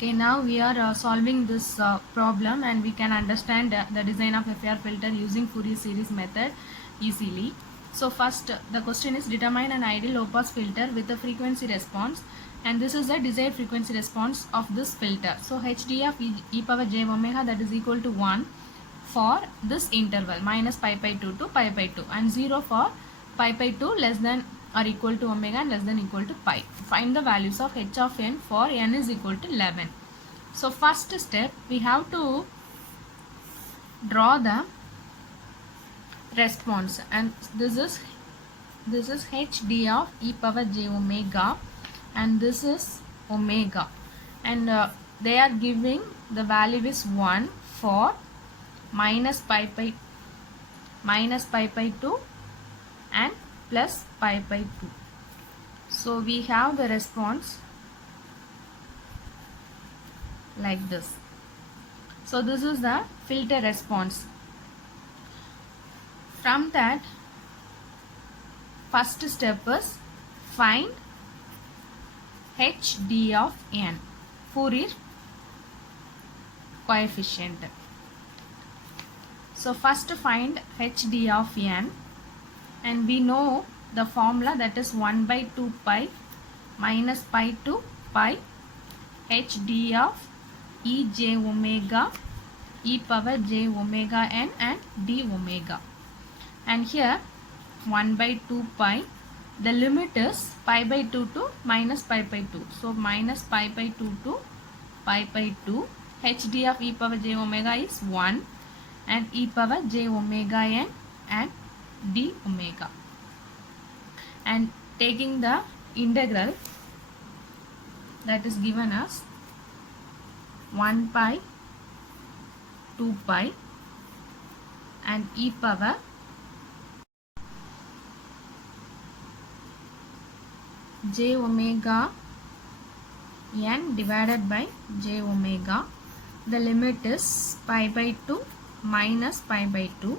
Okay, now we are solving this problem, and we can understand the design of FIR filter using Fourier series method easily. So first, the question is determine an ideal low pass filter with a frequency response, and this is the desired frequency response of this filter. So HD of e power j omega, that is equal to 1 for this interval minus pi by 2 to pi by 2, and 0 for pi by 2 less than or equal to omega and less than equal to pi. Find the values of h of n for n is equal to 11. So first step, we have to draw the response, and this is hd of e power j omega, and this is omega, and they are giving the value is 1 for minus pi by 2 and plus pi by 2. So we have the response like this. So this is the filter response. From that, first step is find hd of n, Fourier coefficient. So first find hd of n, and we know the formula, that is 1 by 2 pi minus pi to pi hd of e j omega e power j omega n and d omega. And here 1 by 2 pi, the limit is pi by 2 to minus pi by 2. So minus pi by 2 to pi by 2. hd of e power j omega is 1 and e power j omega n and d omega. And taking the integral, that is given as 1 pi 2 pi and e power j omega n divided by j omega. The limit is pi by 2 minus pi by 2.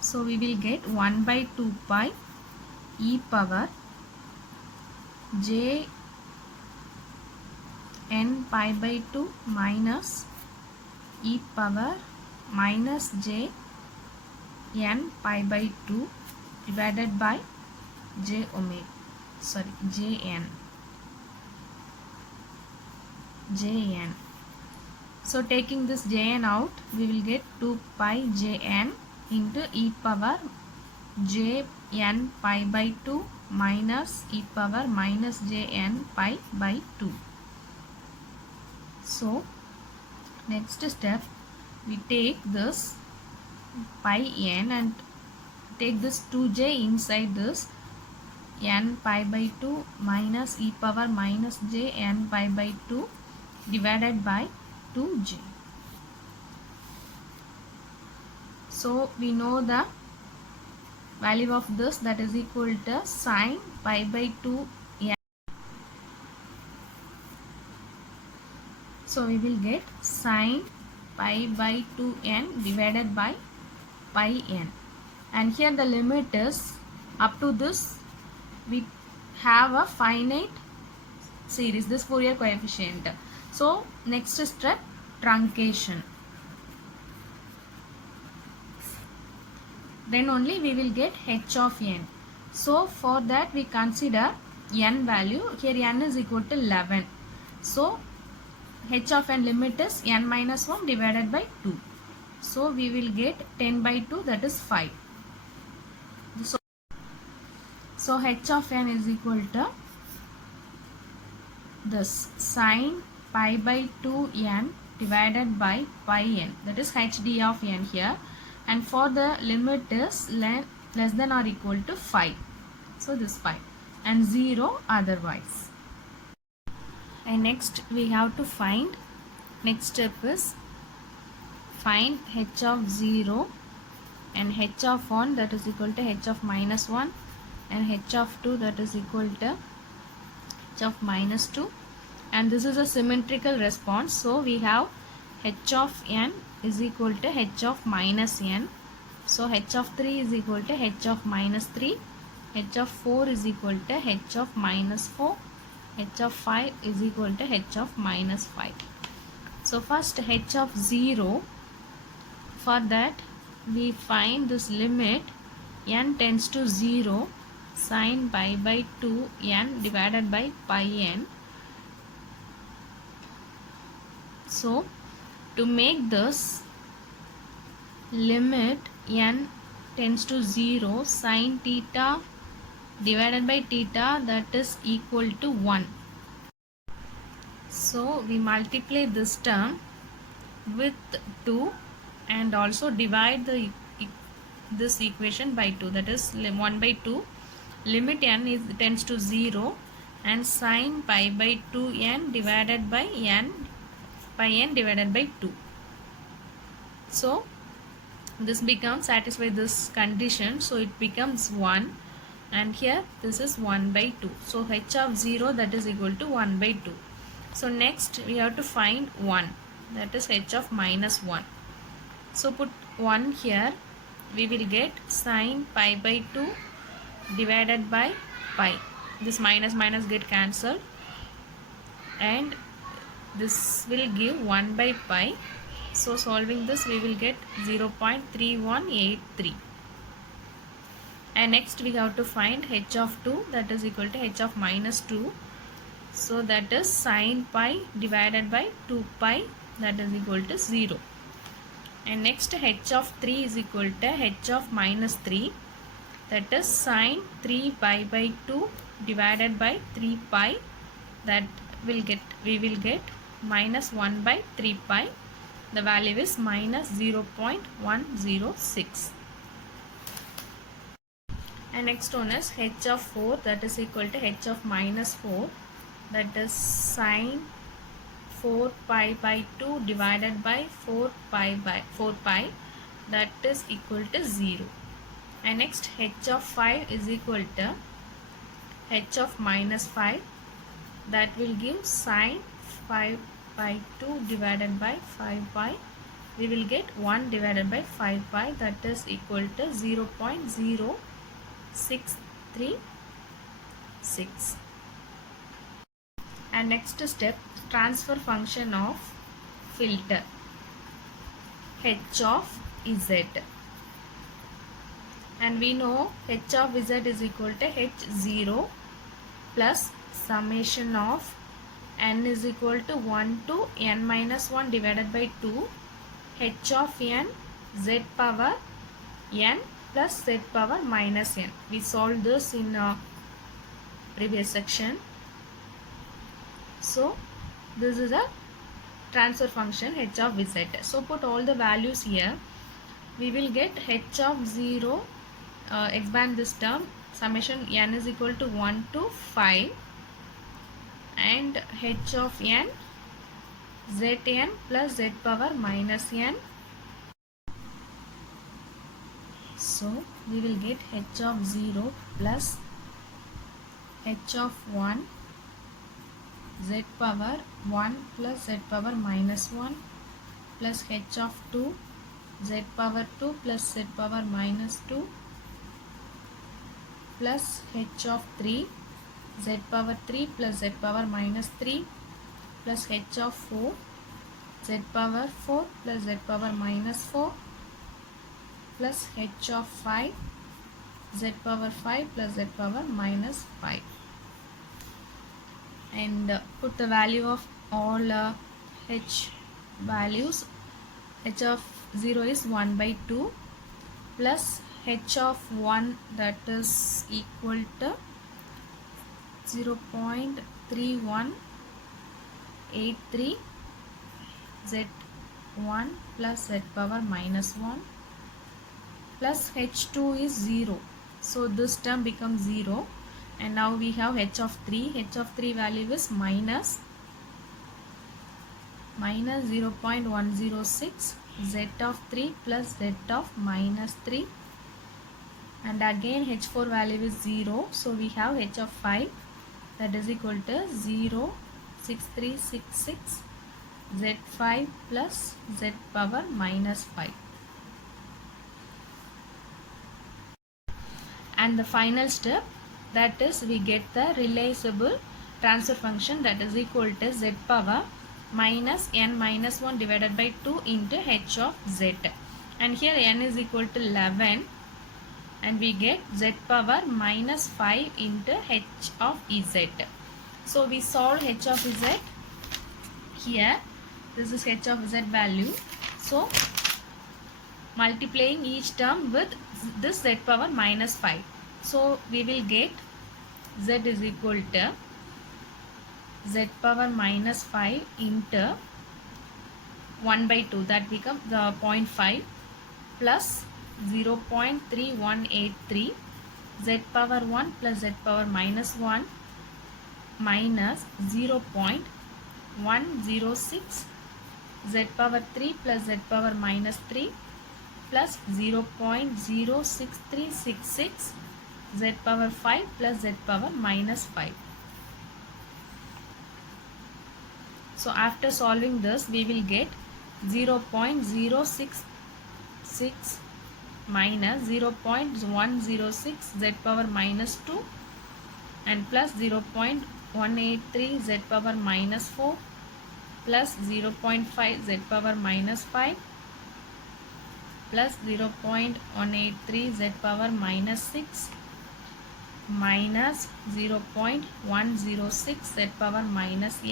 So we will get 1 by 2 pi e power j n pi by 2 minus e power minus j n pi by 2 divided by j omega, j n. So taking this j n out, we will get 2 pi j n into e power j n pi by 2 minus e power minus j n pi by 2. So next step, we take this pi n and take this 2j inside this n pi by 2 minus e power minus j n pi by 2 divided by 2j. So we know the value of this, that is equal to sine pi by 2 n. So we will get sine pi by 2 n divided by pi n, and here the limit is up to this. We have a finite series, this Fourier coefficient. So next step, truncation. Then only we will get h of n. So for that we consider n value. Here n is equal to 11. So h of n limit is n minus 1 divided by 2. So we will get 10 by 2, that is 5. So h of n is equal to this sine pi by 2 n divided by pi n, that is hd of n here, and for the limit is less than or equal to 5. So this 5 and 0 otherwise. And next we have to find, next step is find h of 0 and h of 1, that is equal to h of minus 1, and h of 2, that is equal to h of minus 2. And this is a symmetrical response. So we have h of n is equal to h of minus n. So h of 3 is equal to h of minus 3. H of 4 is equal to h of minus 4. h of 5 is equal to h of minus 5. So first h of 0, for that we find this limit n tends to 0 sin pi by 2 n divided by pi n. So to make this limit n tends to 0 sin theta divided by theta, that is equal to 1. So we multiply this term with 2 and also divide this equation by 2, that is 1 by 2. Limit n tends to 0 and sin pi by 2n divided by n pi n divided by 2. So this becomes satisfy this condition, so it becomes 1, and here this is 1 by 2. So h of 0, that is equal to 1 by 2. So next we have to find 1, that is h of minus 1. So put 1 here, we will get sin pi by 2 divided by pi. This minus minus get cancelled and this will give 1 by pi. So solving this we will get 0.3183. And next we have to find h of 2, that is equal to h of minus 2. So that is sin pi divided by 2 pi, that is equal to 0. And next h of 3 is equal to h of minus 3, that is sin 3 pi by 2 divided by 3 pi, that we will get minus 1 by 3 pi. The value is minus 0.106. And next one is h of 4, that is equal to h of minus 4, that is sin 4 pi by 2 divided by 4 pi, that is equal to 0. And next h of 5 is equal to h of minus 5, that will give sin 5 by 2 divided by 5 pi. We will get 1 divided by 5 pi, that is equal to 0.0636. And next step, transfer function of filter h of z. And we know h of z is equal to h0 plus summation of n is equal to 1 to n minus 1 divided by 2 h of n z power n plus z power minus n. We solved this in previous section. So this is a transfer function h of z. So put all the values here. We will get h of 0, expand this term, summation n is equal to 1 to 5, and h of n zn plus z power minus n. So we will get h of 0 plus h of 1 z power 1 plus z power minus 1 plus h of 2 z power 2 plus z power minus 2 plus h of 3 z power 3 plus z power minus 3 plus h of 4 z power 4 plus z power minus 4 plus h of 5 z power 5 plus z power minus 5. And put the value of all h values. H of 0 is 1 by 2 plus h of 1, that is equal to 0.3183 z1 plus z power minus 1 plus h2 is 0. So this term becomes 0. And now we have h of 3. H of 3 value is minus 0.106 z of 3 plus z of minus 3. And again h4 value is 0. So we have h of 5, that is equal to 0.6366 z5 plus z power minus 5. And the final step, that is we get the realizable transfer function that is equal to z power minus n minus 1 divided by 2 into h of z. And here n is equal to 11 and we get z power minus 5 into h of z. So we solve h of z here. This is h of z value. So multiplying each term with this z power minus 5. So we will get z is equal to z power minus 5 into 1 by 2, that becomes the 0.5 plus 0.3183 z power 1 plus z power minus 1 minus 0.106 z power 3 plus z power minus 3 plus 0.06366 z power 5 plus z power minus 5. So after solving this, we will get 0.066 minus 0.106 z power minus 2 and plus 0.183 z power minus 4 plus 0.5 z power minus 5 plus 0.183 z power minus 6 minus 0.106 z power minus 8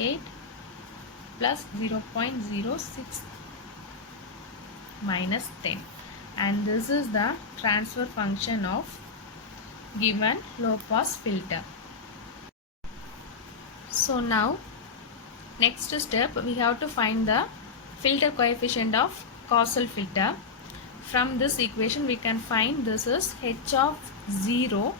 plus 0.06 minus 10. And this is the transfer function of given low pass filter. So now next step, we have to find the filter coefficient of causal filter. From this equation we can find this is h of 0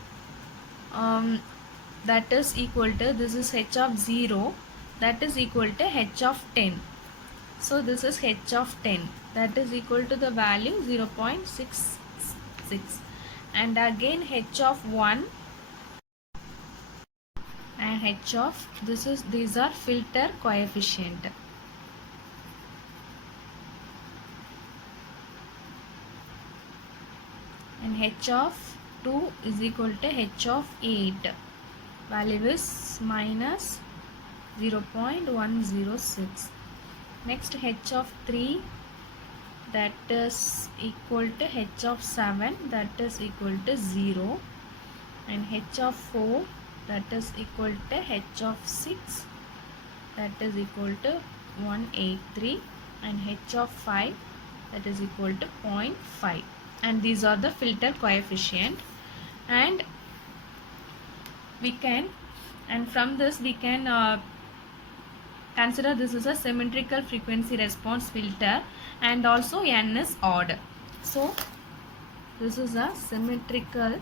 that is equal to, this is h of 0 that is equal to h of 10. So this is h of 10 that is equal to the value 0.66, and again h of 1 and h of, these are filter coefficient. And h of 2 is equal to h of 8, value is minus 0.106. Next h of 3 that is equal to h of 7 that is equal to 0, and h of 4 that is equal to h of 6 that is equal to 183, and h of 5 that is equal to 0.5. And these are the filter coefficient, and we can, and from this we can consider this is a symmetrical frequency response filter, and also n is odd. So this is a symmetrical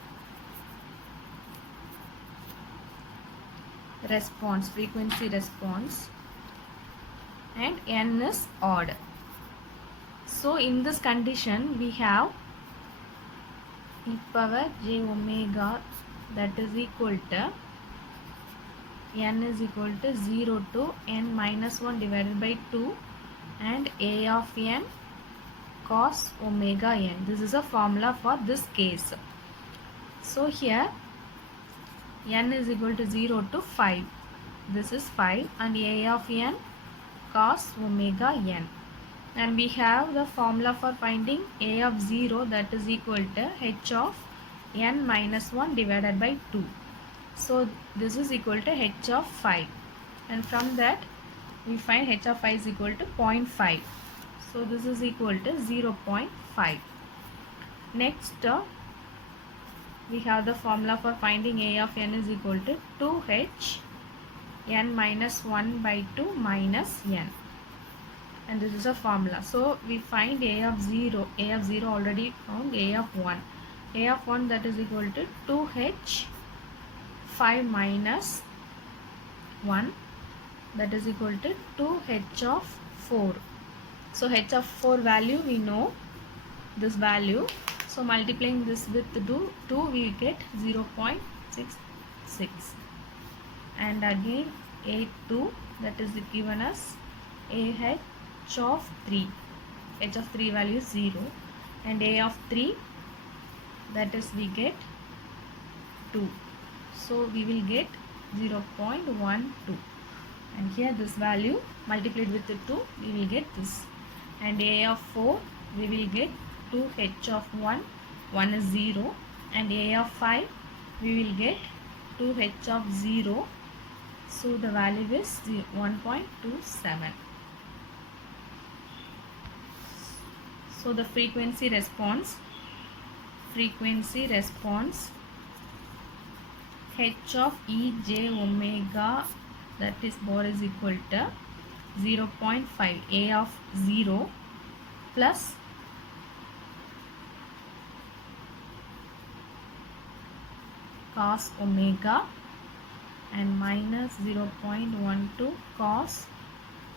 response, frequency response, and n is odd. So in this condition we have e power j omega that is equal to n is equal to 0 to n minus 1 divided by 2 and a of n cos omega n. This is a formula for this case. So here n is equal to 0 to 5. This is 5, and a of n cos omega n. And we have the formula for finding a of 0 that is equal to h of n minus 1 divided by 2. So this is equal to h of 5, and from that we find h of 5 is equal to 0.5. So this is equal to 0.5. Next we have the formula for finding a of n is equal to 2h n minus 1 by 2 minus n, and this is a formula. So we find a of 0 already found, a of 1 that is equal to 2h 5 minus 1 that is equal to 2h of 4. So h of 4 value we know, this value. So multiplying this with 2 we get 0.66, and again a2 that is given us ah of 3, h of 3 value is 0, and a of 3 that is we get 2. So we will get 0.12, and here this value multiplied with the 2 we will get this, and a of 4 we will get 2h of 1, 1 is 0, and a of 5 we will get 2h of 0, so the value is 1.27. So the frequency response h of e j omega, that is bar is equal to 0.5 a of 0 plus cos omega and minus 0.12 cos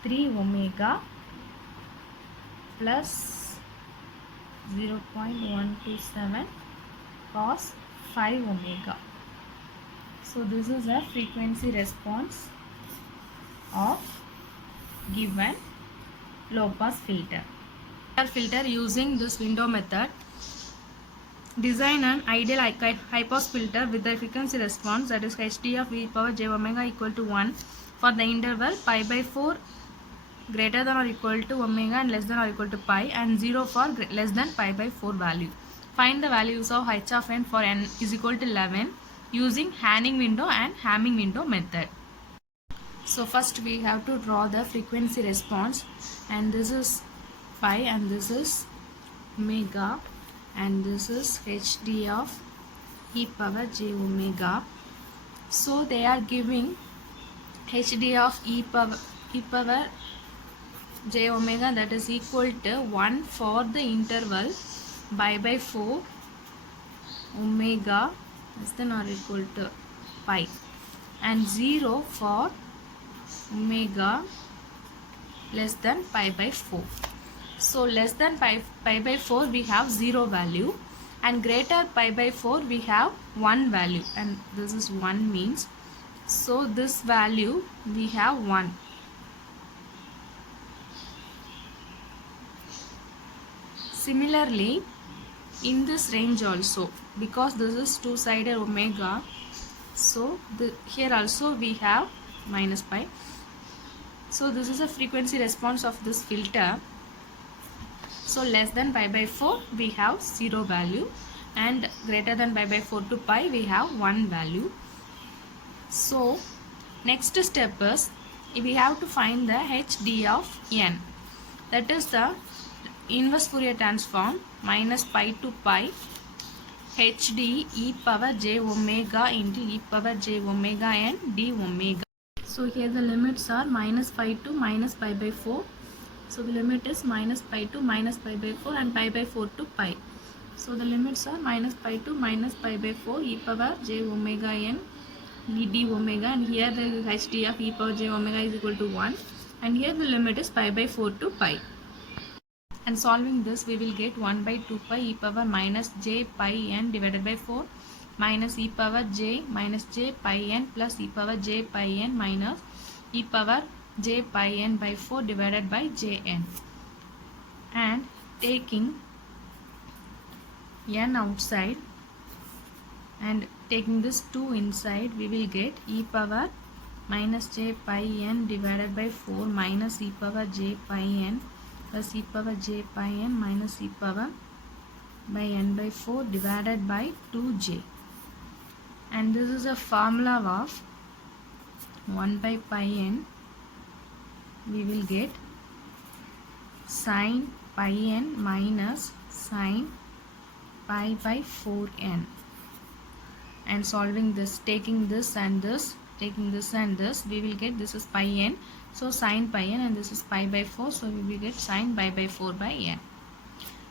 3 omega plus 0.127 cos 5 omega. So this is a frequency response of given low pass filter. Using this window method, design an ideal high pass filter with the frequency response, that is hd of e power j omega equal to 1 for the interval pi by 4 greater than or equal to omega and less than or equal to pi, and 0 for less than pi by 4 value. Find the values of h of n for n is equal to 11 using Hanning window and Hamming window method. So first we have to draw the frequency response, and this is pi and this is omega, and this is hd of e power j omega. So they are giving hd of e power j omega, that is equal to 1 for the interval pi by 4 omega less than or equal to pi, and 0 for omega less than pi by 4. So less than pi by 4 we have 0 value, and greater pi by 4 we have 1 value, and this is 1 means, so this value we have 1. Similarly, in this range also, because this is two-sided omega, so here also we have minus pi. So this is a frequency response of this filter. So less than pi by 4 we have 0 value, and greater than pi by 4 to pi we have 1 value. So next step is we have to find the hd of n, that is the inverse Fourier transform minus pi to pi hd e power j omega into e power j omega n d omega. So here the limits are minus pi to minus pi by 4. So the limit is minus pi to minus pi by 4 and pi by 4 to pi. So the limits are minus pi to minus pi by 4 e power j omega n d omega, and here the hd of e power j omega is equal to 1, and here the limit is pi by 4 to pi. And solving this we will get 1 by 2 pi e power minus j pi n divided by 4 minus e power j minus j pi n plus e power j pi n minus e power j pi n by 4 divided by j n. And taking n outside and taking this 2 inside, we will get e power minus j pi n divided by 4 minus e power j pi n plus e power j pi n minus e power by n by 4 divided by 2j. And this is a formula of 1 by pi n. We will get sin pi n minus sin pi by 4n. And solving this, taking this and this, taking this and this, we will get, this is pi n, so sin pi n, and this is pi by 4, so we will get sin pi by 4 by n.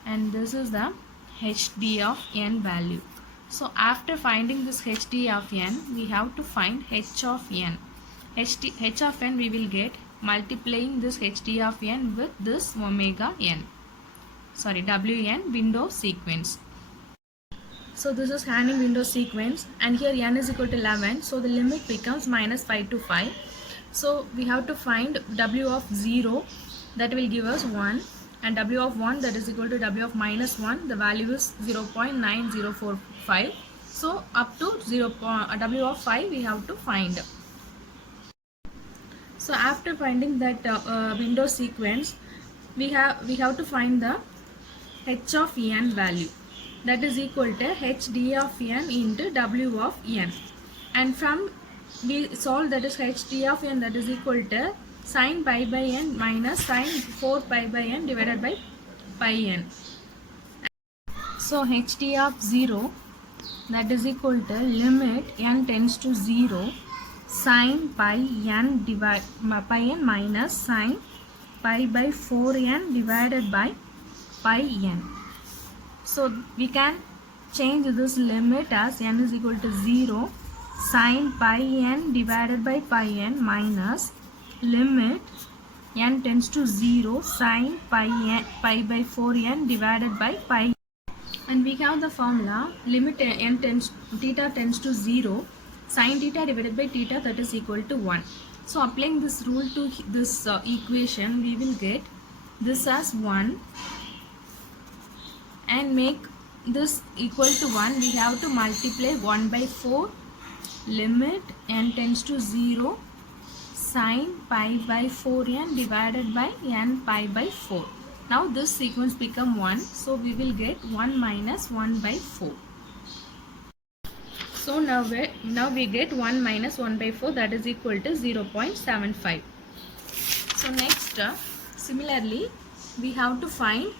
And this is the hd of n value. So after finding this hd of n, we have to find h of n. H of n we will get multiplying this hd of n with this omega n, wn window sequence. So this is Hanning window sequence, and here n is equal to 11, so the limit becomes minus 5 to 5. So we have to find w of 0, that will give us 1, and w of 1, that is equal to w of minus 1, the value is 0.9045. So up to w of 5 we have to find. So after finding that window sequence, we have to find the h of n value, that is equal to h d of n into w of n, and from we solve, that is h d of n, that is equal to sin pi by n minus sin 4 pi by n divided by pi n. So h d of 0, that is equal to limit n tends to 0 sin pi n minus sin pi by 4n divided by pi n. So we can change this limit as n is equal to 0 sin pi n divided by pi n minus limit n tends to 0 sin pi by 4n divided by pi. And we have the formula limit n theta tends to 0 sin theta divided by theta, that is equal to 1. So applying this rule to this equation, we will get this as 1, and make this equal to 1. We have to multiply 1 by 4 limit n tends to 0 sin pi by 4n divided by n pi by 4. Now this sequence become 1, so we will get 1 minus 1 by 4. So now we get 1 minus 1 by 4, that is equal to 0.75. So next, similarly, we have to find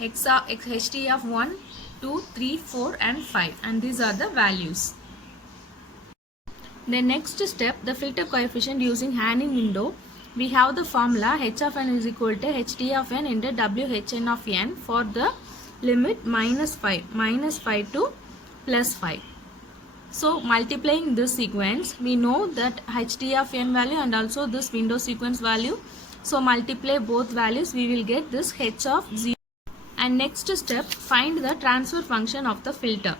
ht of 1, 2, 3, 4 and 5, and these are the values. The next step, the filter coefficient using Hanning window. We have the formula h of n is equal to hd of n into whn of n for the limit minus 5 to plus 5. So multiplying this sequence, we know that hd of n value and also this window sequence value. So multiply both values, we will get this h of 0. And next step, find the transfer function of the filter.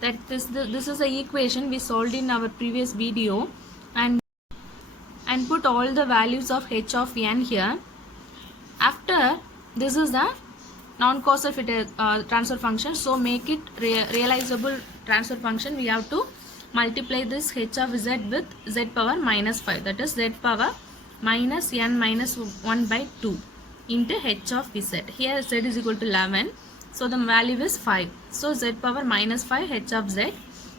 That this is the equation we solved in our previous video, and put all the values of h of n here. After this is the non-causal filter transfer function, so make it realizable transfer function. We have to multiply this h of z with z power minus 5, that is z power minus n minus 1 by 2 into h of z. Here z is equal to 11, so the value is 5, so z power minus 5 h of z.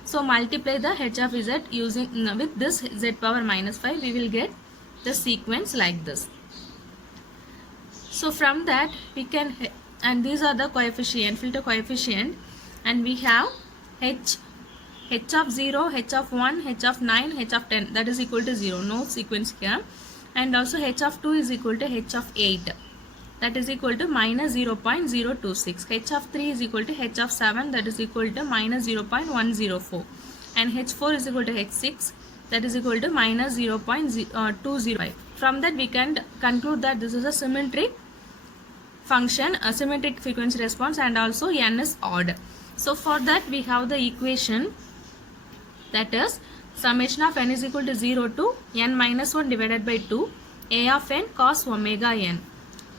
So multiply the h of z using with this z power minus 5, we will get the sequence like this. So from that we can, and these are the coefficient, filter coefficient, and we have h of 0, h of 1, h of 9, h of 10, that is equal to 0, no sequence here. And also h of 2 is equal to h of 8, that is equal to minus 0.026. h of 3 is equal to h of 7, that is equal to minus 0.104. and h4 is equal to h6, that is equal to minus 0.205. From that we can conclude that this is a symmetric function, a symmetric frequency response, and also n is odd. So for that we have the equation, that is summation of n is equal to 0 to n minus 1 divided by 2 a of n cos omega n.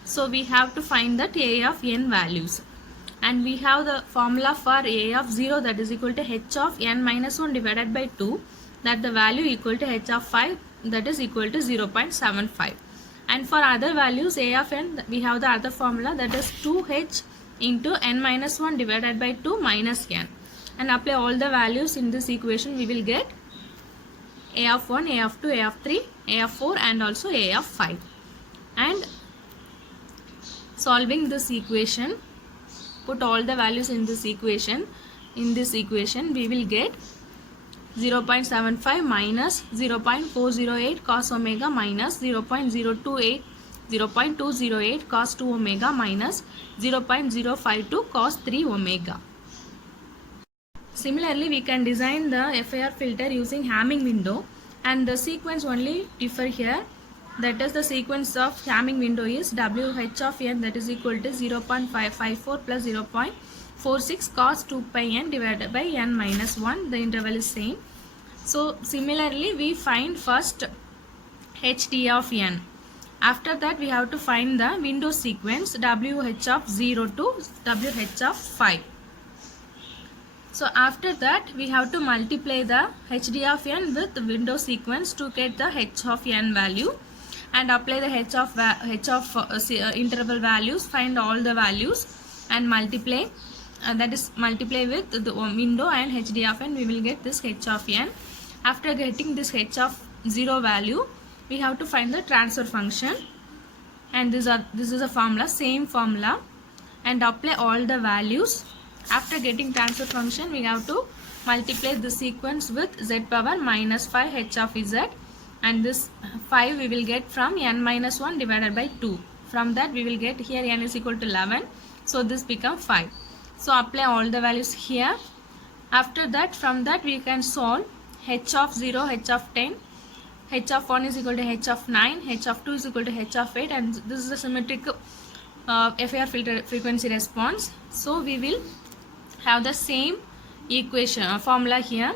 So we have to find that a of n values, and we have the formula for a of 0, that is equal to h of n minus 1 divided by 2, that the value equal to h of 5, that is equal to 0.75. And for other values a of n, we have the other formula, that is 2h into n minus 1 divided by 2 minus n, and apply all the values in this equation. We will get a of 1, a of 2, a of 3, a of 4 and also a of 5. And solving this equation, put all the values in this equation. In this equation we will get 0.75 minus 0.408 cos omega minus 0.208 cos 2 omega minus 0.052 cos 3 omega. Similarly, we can design the FIR filter using Hamming window, and the sequence only differ here. That is, the sequence of Hamming window is WH of n, that is equal to 0.554 plus 0.46 cos 2 pi n divided by n minus 1. The interval is same. So similarly, we find first HD of n. After that, we have to find the window sequence WH of 0 to WH of 5. So after that we have to multiply the hd of n with the window sequence to get the h of n value, and apply the h of interval values, find all the values and multiply, that is multiply with the window and hd of n, we will get this h of n. After getting this h of 0 value, we have to find the transfer function, and this is a formula, same formula, and apply all the values. After getting transfer function, we have to multiply the sequence with z power minus 5 h of z, and this 5 we will get from n minus 1 divided by 2. From that we will get, here n is equal to 11, so this become 5. So apply all the values here. After that, from that we can solve h of 0, h of 10, h of 1 is equal to h of 9, h of 2 is equal to h of 8, and this is the symmetric FIR filter frequency response. So we will have the same equation formula here,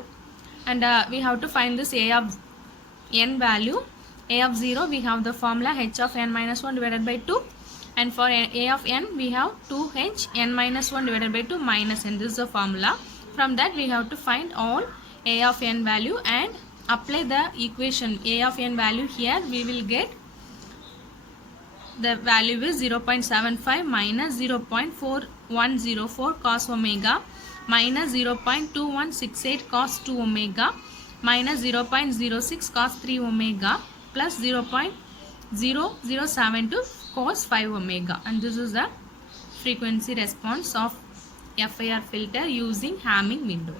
and we have to find this a of n value. A of 0 we have the formula h of n minus 1 divided by 2, and for a of n we have 2h n minus 1 divided by 2 minus n. This is the formula. From that we have to find all a of n value and apply the equation a of n value here. We will get the value is 0.75 minus 0.4104 cos omega minus 0.2168 cos 2 omega minus 0.06 cos 3 omega plus 0.0072 cos 5 omega, and this is the frequency response of FIR filter using Hamming window.